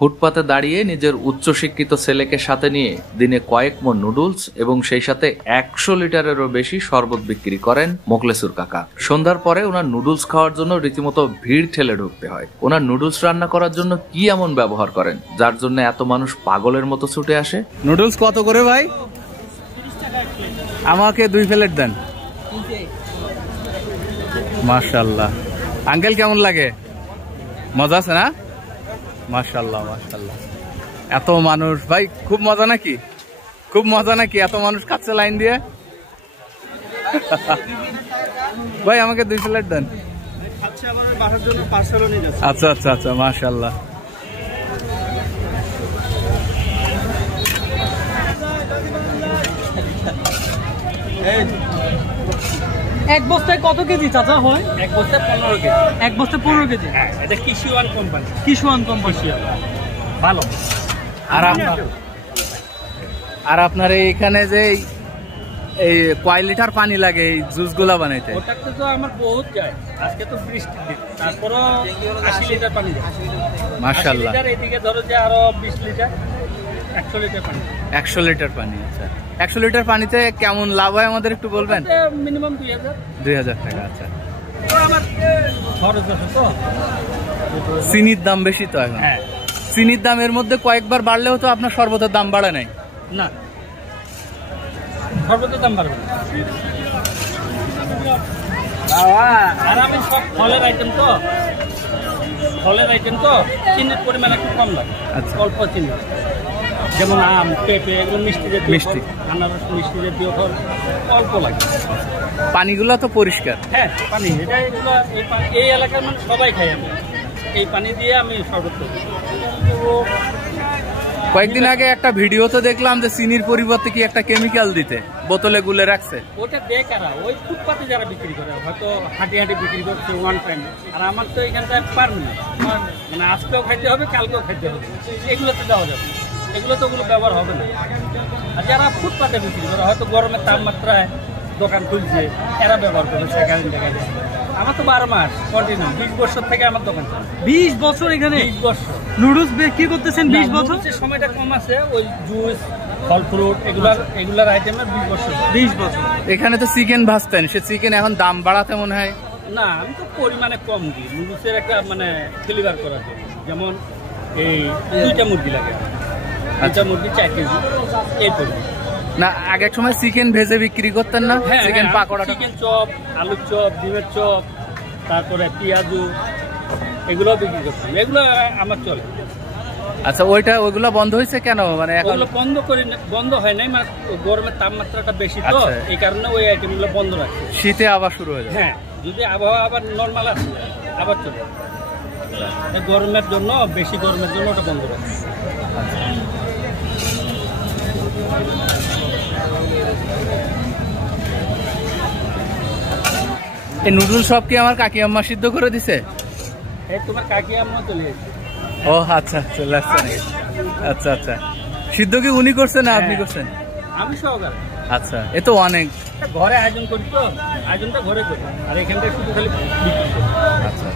ফুটপাতে দাঁড়িয়ে নিজের উচ্চশিক্ষিত ছেলেকে সাথে নিয়ে দিনে কয়েক মণ নুডলস এবং সেই সাথে 100 লিটারেরও বেশি শরবত বিক্রি করেন মোখলেসুর কাকা। সন্ধ্যার পরে ওনার নুডলস খাওয়ার জন্য রীতিমতো ভিড় ঠেলে ঢুকতে হয়। ওনার নুডলস রান্না করার জন্য কি এমন ব্যবহার করেন যার জন্য এত মানুষ পাগলের মতো ছুটে আসে? নুডলস কত করে ভাই? আমাকে 2 প্লেট দেন। মাশাআল্লাহ। আঙ্কেল কেমন লাগে? মজা আছে না? মাশাআল্লাহ মাশাআল্লাহ। এত মানুষ ভাই, খুব মজা নাকি? খুব মজা নাকি এত মানুষ খাচ্ছে লাইন দিয়ে? ভাই আমাকে 2 প্লেট দেন। আচ্ছা আচ্ছা আচ্ছা, মাশাআল্লাহ। এক বস্তায় কত কেজি চাচা হয়? এক বস্তায় 15 কেজি। এক বস্তায় 15 কেজি। এটা কিশিওয়ান কোম্পানি। কিশিওয়ান কোম্পানি ভালো। আর আপনার এখানে যে এই কয় লিটার পানি লাগে এই জুস গুলা বানাইতে? ওটাতে তো আমার বহুত যায়। আজকে তো বৃষ্টির দিন, তারপরও 80 লিটার পানি যায়। মাশাআল্লাহ। এদিকে ধরো যে আরো 20 লিটার, 100 লিটার পানি। 100 লিটার পানি। আচ্ছা, 100 লিটার পানিতে কেমন লাভ হয় আমাদের একটু বলবেন? মিনিমাম 2000। 2000 টাকা। আচ্ছা, আমার খরচ আছে তো। চিনির দাম বেশি তো এখন। হ্যাঁ, চিনির দামের মধ্যে কয়েকবার বাড়লেও তো আপনার শরবতের দাম বাড়ে নাই? না, শরবতের দাম বাড়বে না। আর আমি সব ফলের আইটেম তো চিনির পরিমাণ একটু কম লাগে। আচ্ছা, অল্প চিনি, যেমন আম, পেঁপে, এগুলো মিষ্টি জাতীয়, আনারস মিষ্টি জাতীয় ফল অল্প লাগে। পানিগুলো তো পরিষ্কার। হ্যাঁ, পানি এটা এগুলো এই এলাকার মানে সবাই খাই। আমি এই পানি দিয়ে আমি শরবত করি। কয়েকদিন আগে একটা ভিডিও তো দেখলাম যে চিনির পরিবর্তে কি একটা কেমিক্যাল দিতে বোতলে গুলে রাখছে। ওটা বেকারা, ওই ফুটপাতে যারা বিক্রি করে, হয়তো হাঁটি বিক্রি করছে ওয়ান টাইম। আর আমার তো এখানটায় পারমিট, মানে আজকেও খাইতে হবে, কালকেও খাইতে হবে। এগুলোতে দেওয়া যাবে, এগুলো তো ওগুলো ব্যবহার হবে না। আর যারা ফুটপাতে বিক্রি করে, হয়তো গরমের তাপমাত্রায় দোকান খুলছে, এরা ব্যবহার করে সেখানে দেখা যায়। আমার তো 12 মাস কন্টিনিউ, 20 বছর থেকে আমার দোকান চলে। 20 বছর এখানে? 20 বছর নুডলস বিক্রি করতেছেন 20 বছর? সময়টা কম আছে, ওই জুস, ফল ফ্রুট এগুলার আইটেমের 20 বছর। 20 বছর। এখানে তো চিকেন ভাজতেন, সে চিকেন এখন দাম বাড়াতে মনে হয়? না, আমি তো পরিমাণে কম দিই নুডলসের একটা মানে ফ্লেভার করার জন্য। যেমন এই 2টা মুরগি লাগে, 2টা মুরগি 4 কেজি এই পরিমাণ। না, আগের সময় চিকেন ভেজে বিক্রি করতেন না? চিকেন পাকোড়া, চিকেন চপ, আলুর চপ, ডিমের চপ, তারপরে পেঁয়াজু, এগুলো বিক্রি করতাম। এগুলো আমার চলে। আচ্ছা, ওইগুলো বন্ধ হয়েছে কেন? মানে ওগুলো বন্ধ হয় নাই, মানে গরমের তাপমাত্রাটা বেশি তো, এই কারণে ওই আইটেমগুলো বন্ধ রাখছে। শীতে আবার শুরু হয়ে যায়। হ্যাঁ, যদি আবহাওয়া আবার নর্মাল আসে আবার চলে। গরমের জন্য, বেশি গরমের জন্য ওটা বন্ধ রাখছে। এই নুডলস সব কি আমার কাকি আম্মা সিদ্ধ করে দিছে? এই তোমার কাকি আম্মা চলে এসেছে। ও আচ্ছা, চলে আসছে। আচ্ছা আচ্ছা, সিদ্ধ কি উনি করছেন না আপনি করছেন? আমি সহকারে। আচ্ছা, এ তো অনেক। ঘরে আয়োজন করি তো, আয়োজনটা ঘরে করি, আর এখানটা শুধু খালি বিক্রি করি। আচ্ছা।